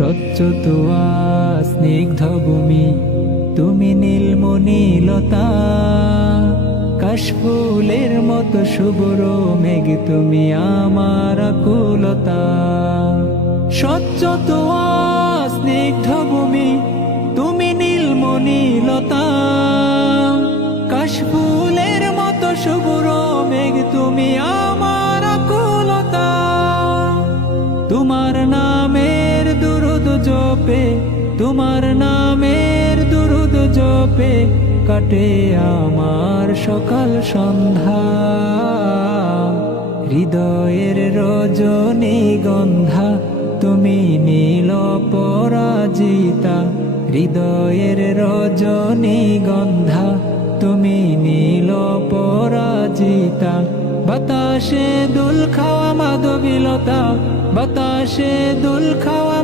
স্বচ্ছ তোয়া স্নিগ্ধ ভূমি, তুমি নীলমণিলতা। কাশফুলের মতো শুভ্র মেঘ, তুমি আমার আকুলতা। স্বচ্ছ তোয়া স্নিগ্ধ ভূমি, তুমি নীলমণিলতা। কাশফুলের মতো শুভ্র মেঘ, তুমি আমার আকুলতা। তোমার নামের দুরুদ জপে, তোমার নামের দুরুদ জপে কাটে আমার সকাল সন্ধ্যা। হৃদয়ের রজনীগন্ধা, তুমি নীল পরাজিতা। হৃদয়ের রজনীগন্ধা, তুমি নীল পরাজিতা। বাতাসে দোল খাওয়া মাধবীলতা, বাতাসে দোল খাওয়া